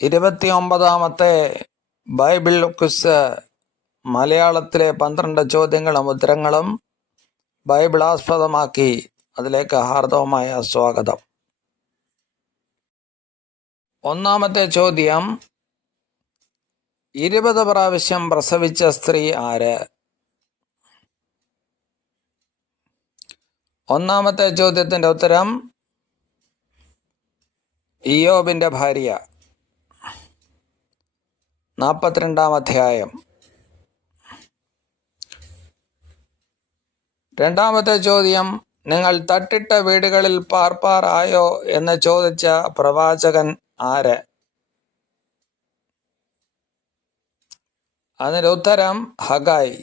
29-ാമത്തെ Bible quiz മലയാളത്തിലെ 12 ചോദ്യങ്ങളും ഉത്തരങ്ങളും ബൈബിൾ ആസ്പദമാക്കി അതിലേക്ക് ഹാർദവമായ സ്വാഗതം. ഒന്നാമത്തെ ചോദ്യം, 20 പ്രാവശ്യം പ്രസവിച്ച സ്ത്രീ ആര്? ഒന്നാമത്തെ ചോദ്യത്തിൻ്റെ ഉത്തരം ഇയ്യോബിൻ്റെ ഭാര്യ, 42-ാം അധ്യായം. രണ്ടാമത്തെ ചോദ്യം, നിങ്ങൾ തട്ടിട്ട വീടുകളിൽ പാർപ്പാറായോ എന്ന് ചോദിച്ച പ്രവാചകൻ ആര്? അതിൻ്റെ ഉത്തരം ഹഗായി.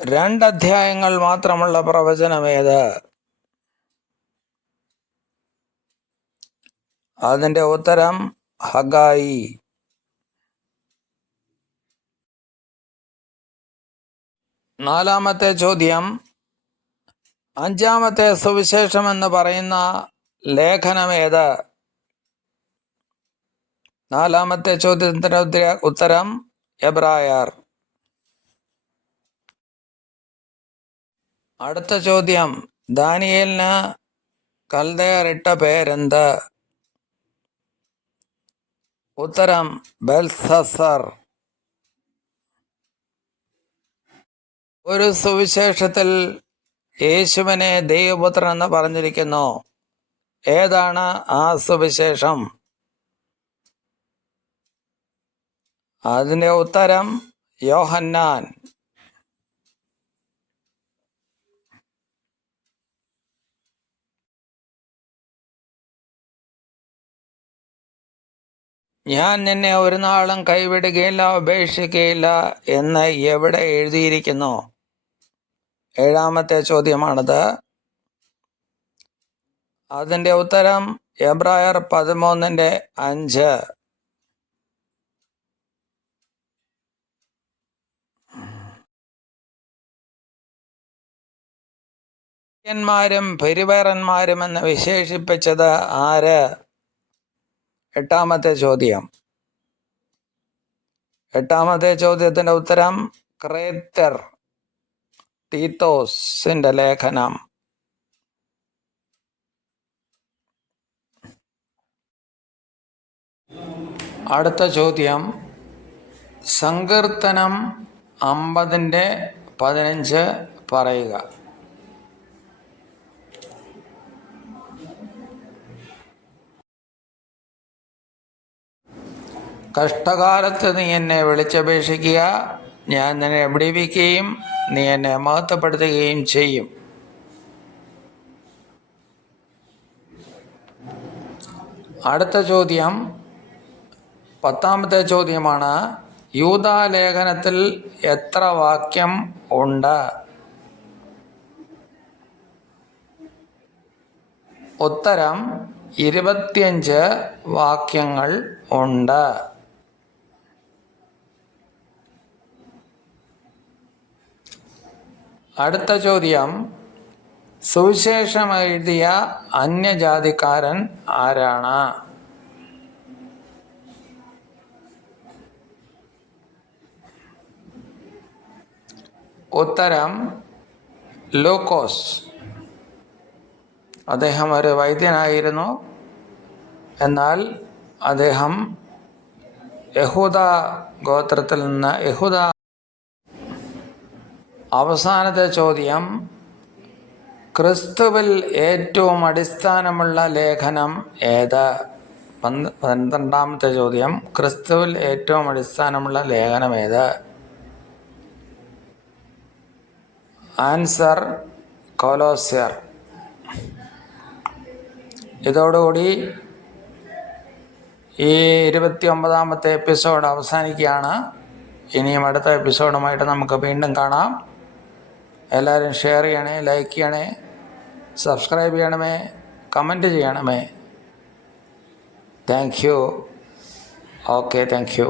രണ്ടധ്യായങ്ങൾ മാത്രമുള്ള പ്രവചനമേത്? അതിൻ്റെ ഉത്തരം ഹഗായി. നാലാമത്തെ ചോദ്യം, 5-ാമത്തെ സുവിശേഷം എന്ന് പറയുന്ന ലേഖനമേത്? നാലാമത്തെ ചോദ്യത്തിൻ്റെ ഉത്തരം എബ്രായർ. അടുത്ത ചോദ്യം, ദാനിയേലിന് കൽദയർ ഇട്ട പേരെന്ത്? ഉത്തരം ബെൽസസർ. ഒരു സുവിശേഷത്തിൽ യേശുവിനെ ദൈവപുത്രൻ എന്ന് പറഞ്ഞിരിക്കുന്നു. ഏതാണ് ആ സുവിശേഷം? അതിൻ്റെ ഉത്തരം യോഹന്നാൻ. ഞാൻ നിന്നെ ഒരു നാളും കൈവിടുകയില്ല, ഉപേക്ഷിക്കുകയില്ല എന്ന് എവിടെ എഴുതിയിരിക്കുന്നു? 7-ാമത്തെ ചോദ്യമാണത്. അതിൻ്റെ ഉത്തരം എബ്രായർ 13:5. ന്മാരും പെരുവേറന്മാരും എന്ന് വിശേഷിപ്പിച്ചത് ആര്? 8-ാമത്തെ ചോദ്യം. 8-ാമത്തെ ചോദ്യത്തിൻ്റെ ഉത്തരം ക്രേത്തർ, തീത്തോസിൻ്റെ ലേഖനം. അടുത്ത ചോദ്യം, സങ്കീർത്തനം 50:15 പറയുക. കഷ്ടകാലത്ത് നീ എന്നെ വിളിച്ചപേക്ഷിക്കുക, ഞാൻ നിന്നെ വിടുവിക്കുകയും നീ എന്നെ മഹത്വപ്പെടുത്തുകയും ചെയ്യും. അടുത്ത ചോദ്യം 10-ാമത്തെ ചോദ്യമാണ്. യൂദാലേഖനത്തിൽ എത്ര വാക്യം ഉണ്ട്? ഉത്തരം 25 വാക്യങ്ങൾ ഉണ്ട്. അടുത്ത ചോദ്യം, സുവിശേഷം എഴുതിയ അന്യജാതിക്കാരൻ ആരാണ്? ഉത്തരം ലൂക്കോസ്. അദ്ദേഹം ഒരു വൈദ്യനായിരുന്നു. എന്നാൽ അദ്ദേഹം യഹൂദ ഗോത്രത്തിൽ നിന്ന് അവസാനത്തെ ചോദ്യം, ക്രിസ്തുവിൽ ഏറ്റവും അടിസ്ഥാനമുള്ള ലേഖനം ഏത്? 12-ാമത്തെ ചോദ്യം, ക്രിസ്തുവിൽ ഏറ്റവും അടിസ്ഥാനമുള്ള ലേഖനം ഏത്? ആൻസർ കൊലോസ്യർ. ഇതോടുകൂടി ഈ 29-ാമത്തെ എപ്പിസോഡ് അവസാനിക്കുകയാണ്. ഇനിയും അടുത്ത എപ്പിസോഡുമായിട്ട് നമുക്ക് വീണ്ടും കാണാം. എല്ലാവരും ഷെയർ ചെയ്യണേ, ലൈക്ക് ചെയ്യണേ, സബ്സ്ക്രൈബ് ചെയ്യണമേ, കമൻറ്റ് ചെയ്യണമേ. Thank you. Okay, thank you.